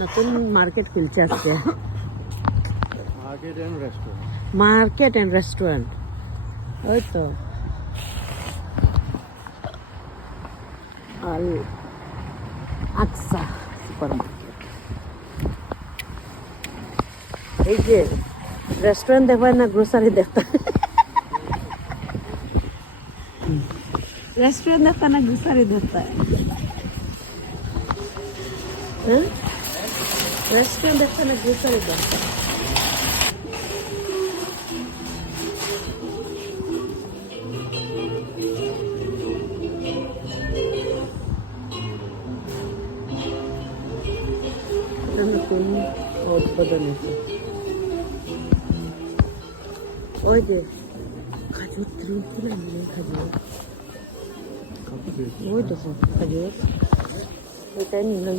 নতুন মার্কেট খুলছে আজকে। মার্কেট এন্ড রেস্টুরেন্ট ওই তো আল আকসা সুপার মার্কেট। এই যে রেস্টুরেন্ট দেখবেন না, গ্রোসারি দেখতে, রেস্টুরেন্ট দেখতে না গ্রোসারি দেখতে। হ্যাঁ, রেস্টুরেন্ট দেখতে না গ্রোসারি দেখতে। নতুন উদ্বোধন হয়েছে। ওই যে খাজুর ট্রি ছিলাম, খাজুর ওই দেখো খাজুর, ওইটাই নিলাম।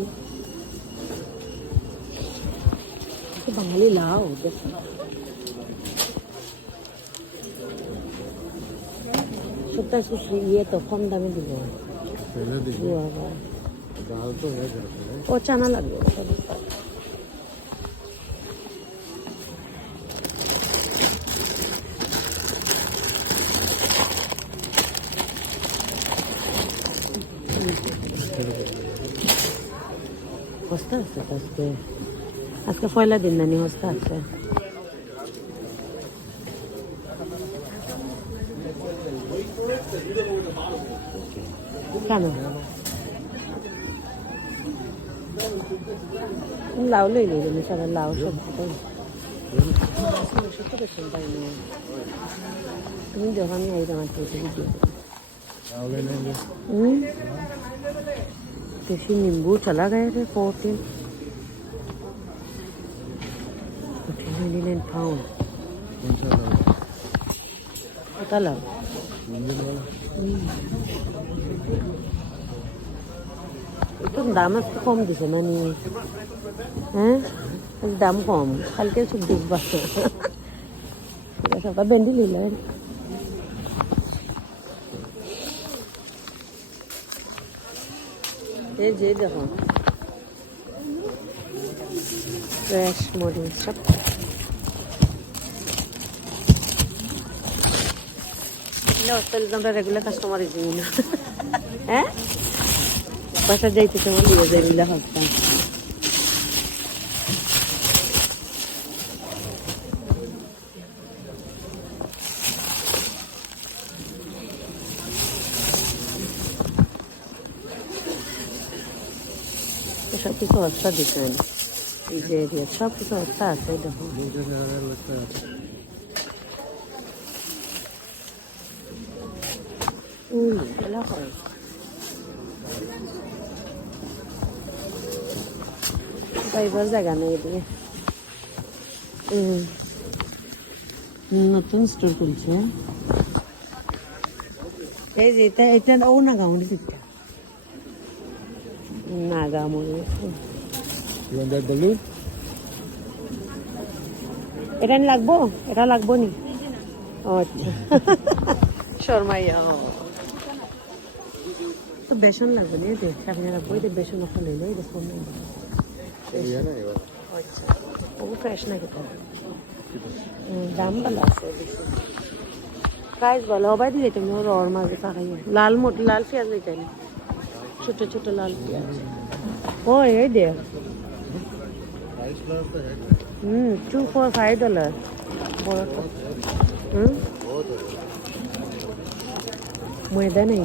বাঙালি লাউ দেখো, সবটা ইয়ে তো কম দামে দিব। ও চানা লাগবে। হস্তা আছে আজকে, আজকে পয়লা দিন নানি, হস্তা আছে। কেন লাউ লই লই তুমি সবাই লাউ সবজি তাই তুমি দেখো, আমি এই তোমার देसी नींबू चला गया थे 14.99 पाउंड। पता लग तो दाम कम दिसे मानी, হ্যাঁ দাম কম, কালকে সব দেখবা সবাই ভেন্ডি নিলেন। এই যে দেখো ফ্রেশ মরিচ সব। হোস্টেলে আমরা রেগুলার কাস্টমার হিসেবে না, হ্যাঁ বাসা যাইতে তোমার নিয়ে যাই মিলা ভাবতাম। সব কিছু অবস্থা দিচ্ছেন এই যে এরিয়া, সব কিছু অবস্থা আছে দেখো। যাইবার জায়গা নেই এদিকে। নতুন স্টোর খুলছে এই যে, এটা এটা ও নাগামুড়ি দিচ্ছে, নাগামুড়ি। এটা লাগবো, এটা লাগবো নি? আচ্ছা শর্মাইয়া তো বেসন লাগবে না, এতে আপনি রাখবো, এটা বেসন ওখানে লইলো, এটা ফোন আচ্ছা ও ফ্রেশ নাকি তো দাম ভালো আছে বেশি, প্রাইস ভালো হবাই দিলে তুমি ওর ওর মাঝে তাকাইও। লাল লাল পেঁয়াজ লইতে না, ছোট ছোট লাল পেঁয়াজ। ও এই দে $2 for $5 বড়টা। ময়দা নেই,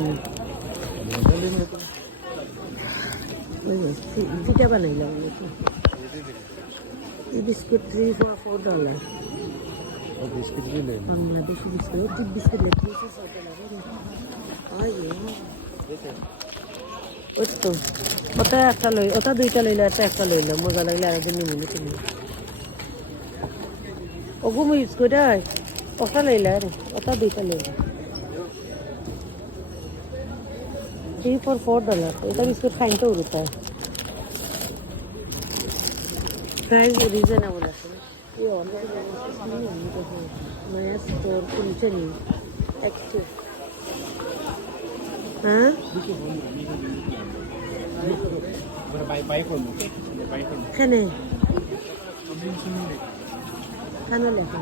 পিঠা বানাইলাম নাকি। এই বিস্কুট $3 for $4। বাংলাদেশি বিস্কুট, বিস্কুট লেগে ওই তো ওটা একটা লই, ওটা দুইটা লইলে একটা লইলো, মজা লাগলে আরেকদিন নিবি তুমি। ওগু বিস্কুট ওটা লইলে ওটা দুইটা লইলে $3 for $4। এটা বিস্কুট খাইন তো উড়ুতা, প্রাইস রিজনেবল আছে। নয়া স্টোর খুলছে নি একটু, হ্যাঁ এখানে খানো লেখা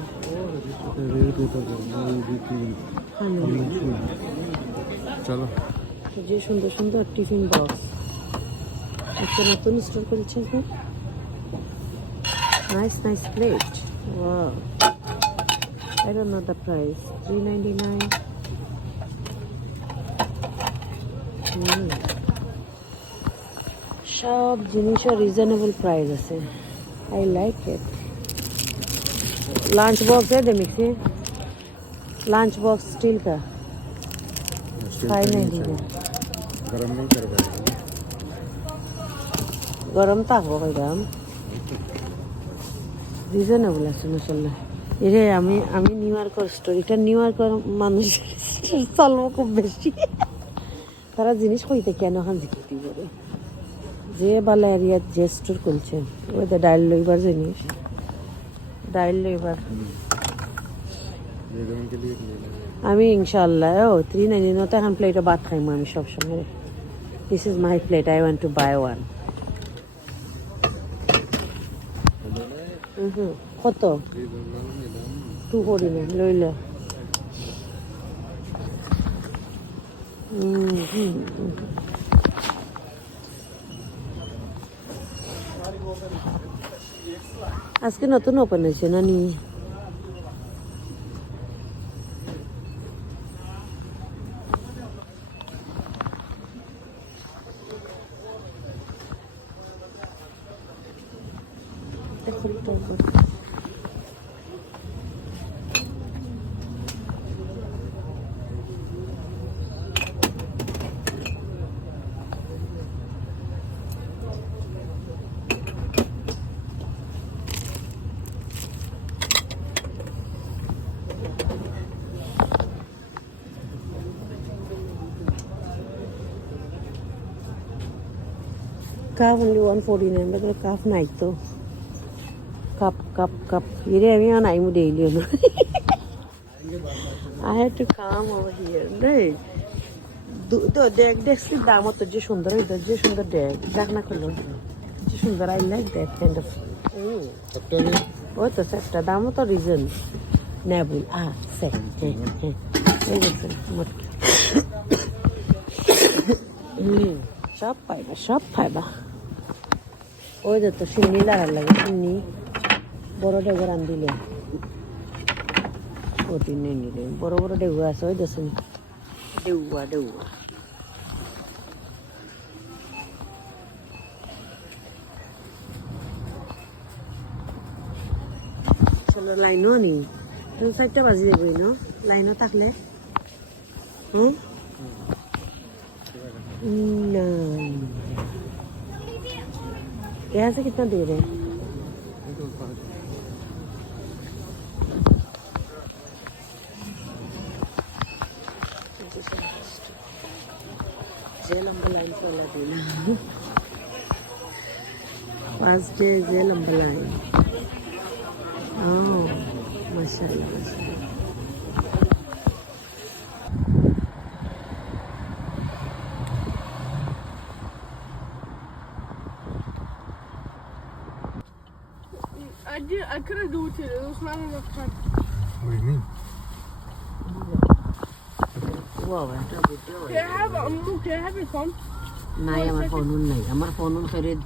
চলো যে সুন্দর সুন্দর টিফিন বক্স একটা নতুন স্টোর করেছে nice nice plate wow I don't know the price. $3.99. সব জিনিসও রিজনেবল প্রাইস আছে I like it lunch box है दे मिक्सी लंच बॉक्स स्टील का 5.99 गरम नहीं कर पाएगा गरम থাকবো কইরাম রিজনেবল আছে মাশাআল্লাহ এরে আমি আমি নিউ ইয়র্কের স্টোরিটা নিউ ইয়র্কের মানুষ চলবো খুব বেশি তারা জিনিস কইতে কেন হান জিকিতি করে যে বালা এরিয়া যে স্টোর খুলছে ওই যে ডাইল লইবার জিনিস ডাইল লইবার के लिए ले लेंगे আমি ইনশাআল্লাহ ও 399 তো এখন প্লেটে ভাত খাইমু আমি সব সময় this is my plate I want to buy one কত 249 লইলে আজকে নতুন ওপেন হয়েছে না নি cup only 149 but the cup নাই তো cup এরে আমি আনাইমু ডেইলি না I had to come over here নাই তো দেখছি দাম তো যে সুন্দর হইতো যে সুন্দর দেখ না করলো যে সুন্দর I like that kind of सबटा में ওই তো সেটটা দামও তো রিজন নেবুল সেট এই দেখুন মোটকে সব পাইবা ওই যে তো সিন্নি লাগার লাগে সিন্নি বড় ডেগর আন দিলে ওটি নিয়ে নিলে বড় বড় ডেগু আছে ওই দেখুন ডেউয়া চলো লাইনও নি তুমি 4টা বাজি যাবই ন লাইনও থাকলে नहीं यहाँ से कितना दे रहे हैं लंबा लाइन से वाला देना फर्स्ट डे जे लंबा लाइन ओह माशाल्लाह I couldn't do it today. There was not enough time. What do you mean? Wow, Can I have your phone? नहीं हमारा फोन नहीं हमारा फोन खरीद